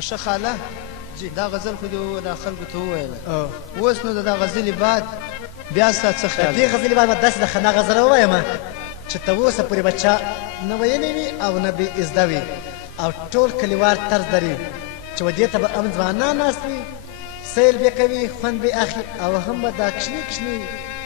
ښه خاله دا غزل خو دې دا خلکو ته وویله اوس نو د دا غزلې بعد بیا ستا څه خیال دې غزلې بعد به داسې د خندا غزله ووایم چې تر اوسه پورې به چا نه ویلې وي او نه به یې زده وي او ټول کلیوال طرز لري چې و دې ته به ام ځوانان ناست وي سیل به کوي خوند به اخلي او هم به دا کشني کشني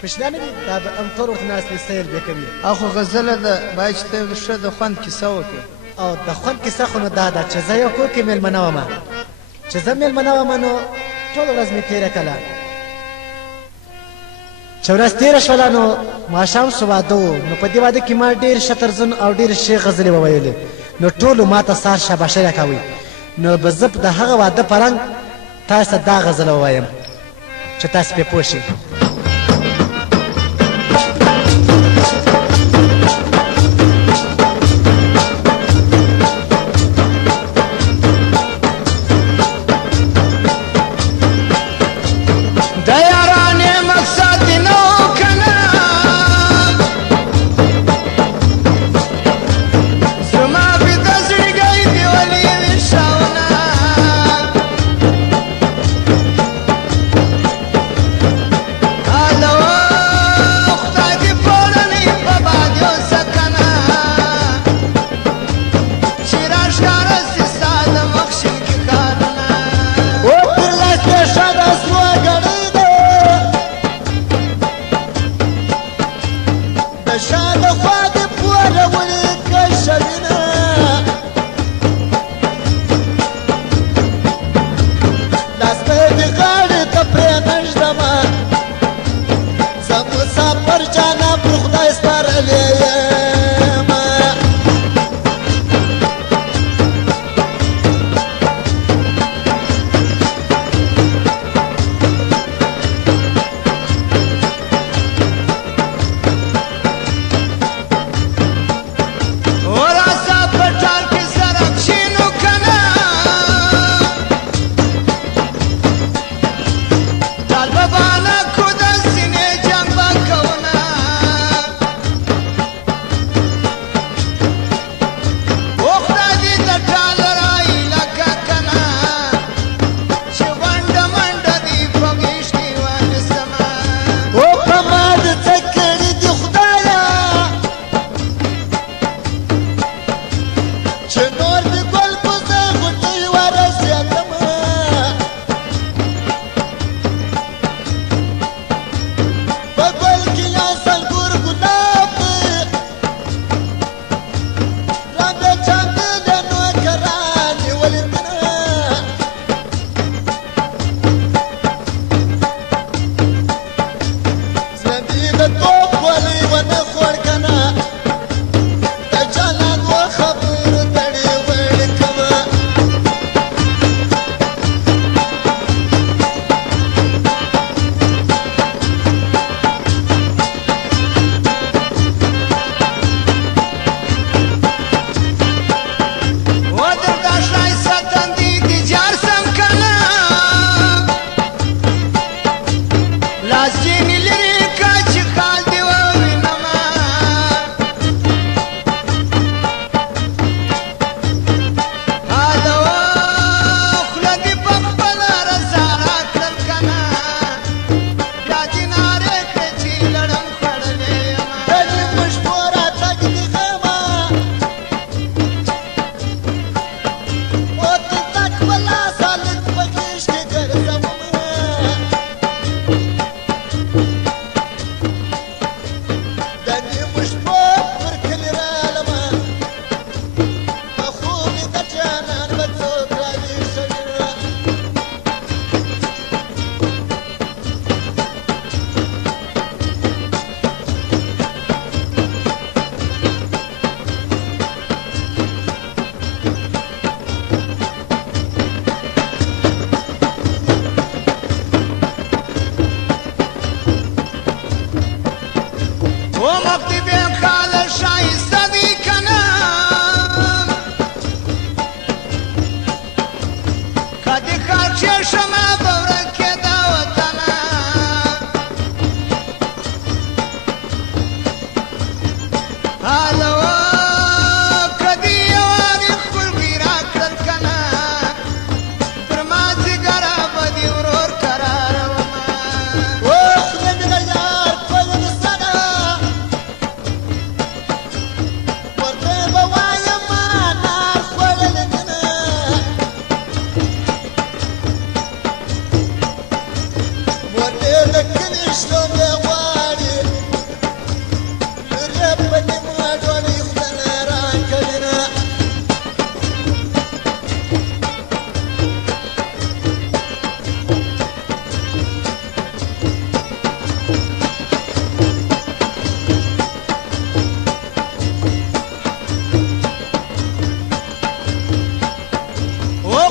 کوچنیان دي دا به ام ټول ورته ناست وي سیل به کوي او خو غزله ده باید چې ته ښه د خوند کیسه وکړې او د خوند کیسه خو نو دا ده چې زه یو کور کې مېلمنه ومه چې زه مېلمنه ومه نو ټوله ورځ مې تېره کړه چې ورځ تېره شوله نو ماښام شو واده و نو په دې واده کې ما ډېر ښه طرزونه او ډېرې ښې غزلې وویلې نو ټولو ما ته سهار شاباشۍ راکوئ نو به زه د هغه واده په رنګ تاسو ته دا غزله ووایم چې تاسو پرې پوه شئ خبر تړي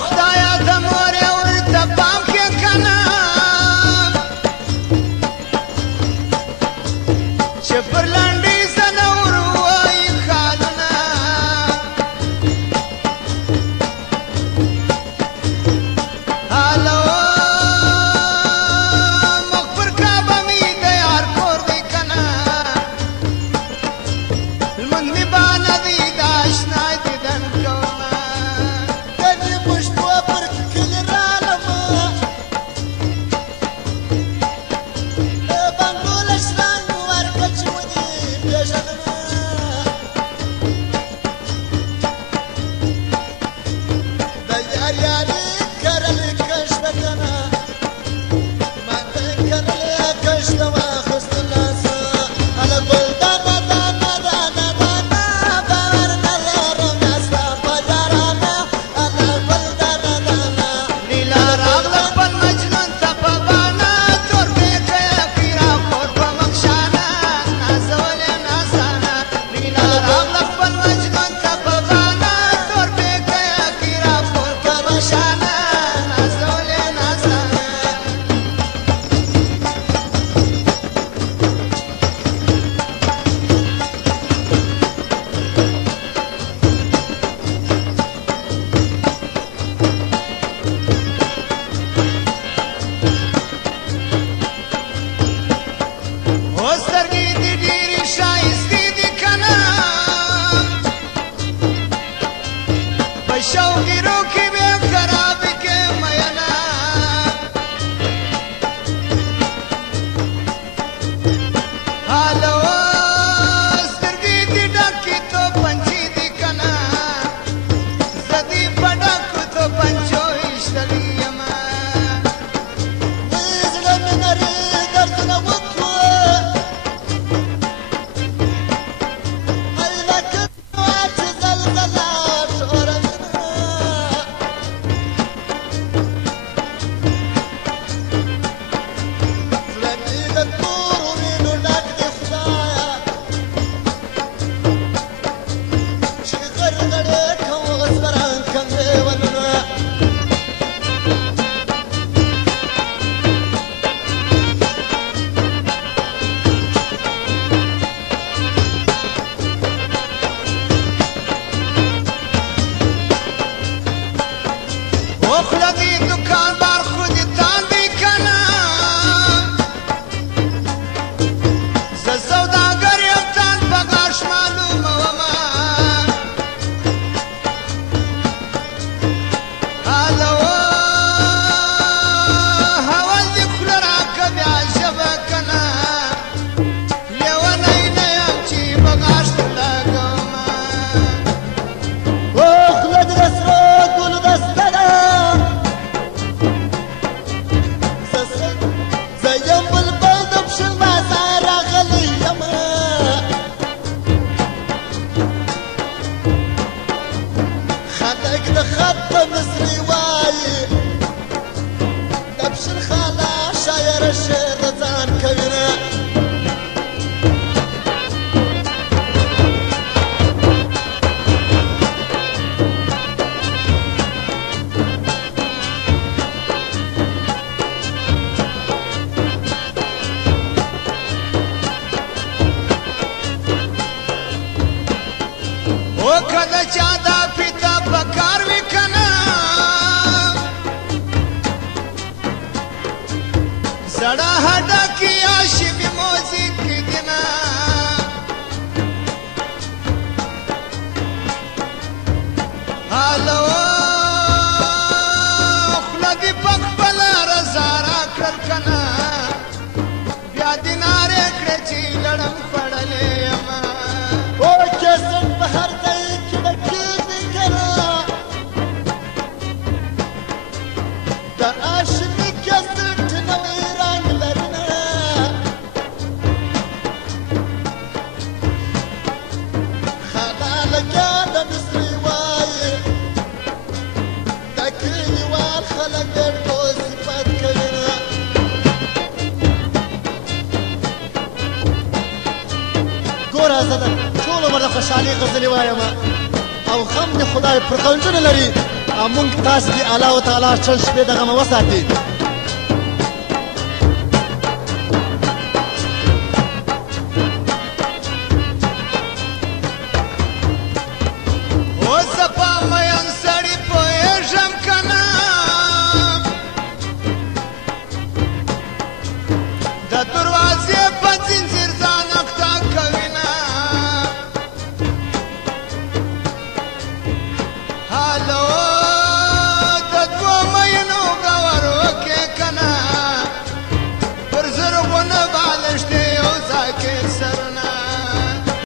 خدایا د مورې ورته پام کې که نه چې پر لنډې زنور وایي خالونه هلو مخ پر کعبه مې د یار کور دی که نه لمونځ مې بانه دی د اشنا دیدن کومه کنې پښتو پر کلي رالمه بنګلو لشرنګ ورکه چې ودې پېژنمه د یار یاري کرلې کشته که نه ما ته کرلې کشته واخیستو لاسه هله ګل دانه دانه دانه دانه باور نه لرم یا ستا په یارانه هله ګل دانه دانه نیلا راغله خپل مجنون ته په بانه تور بیکه یې پیرا کور په مخشانه نازولې نازانه نیلا راغله خپل مجنون ته په بانه تور بیکه یې پیرا کور په مخشانه نازولې نازانه اوس سترګې دې ډېرې ښایستې دي که نه په شوګیرو کې بې خرابې کې مینه هلو سترګې دې ډکې توپنچې دي که نه زه دې په ډکو توپنچو ایښتلی یمه زړه مې نري دردونه وکړه هلکه وا چې زلزله ښوروینه زړه مې د تورو وینو ډک دی خدایه چې غرغړې کوم غزبران کم لیونونه خوله دې دوکاندار خو دې تاندې که نه زه سوداګر یم تان په غاښ معلومومه هلو هول دې خوله راکه بیا ژبه که نه لیونی نه یم چې په غاښ در لګومه خوله دې د سرو ګلو دسته ده زه یم بلبل د پښین بازار راغلی یمه خلک د خط په مصري وایي د پښین خاله شاعره شعر د ځان کوینه او که د چا دا پیته په کار وي که نه زړه هډکې یا شبي موزیک دي نه هلو خوله دې په خپله رضا راکړل که نه بیا دې نارې کړې چې لړم خوړلې یمه او کیسټ په هر ځای کې ډکېږي که نه د عاشقي کیسټ نوی رنګ لري نه خاله لګیا د مصري وایي د کلیوال خلک ډېر ټول صفت کوي نه ګوره زه د ټول عمر د خوشحالۍ غزلې وایم او غم د خدای پر غمجنه لري او موږ تاسې دې الله تعالی شل شپې دغه مه وساتي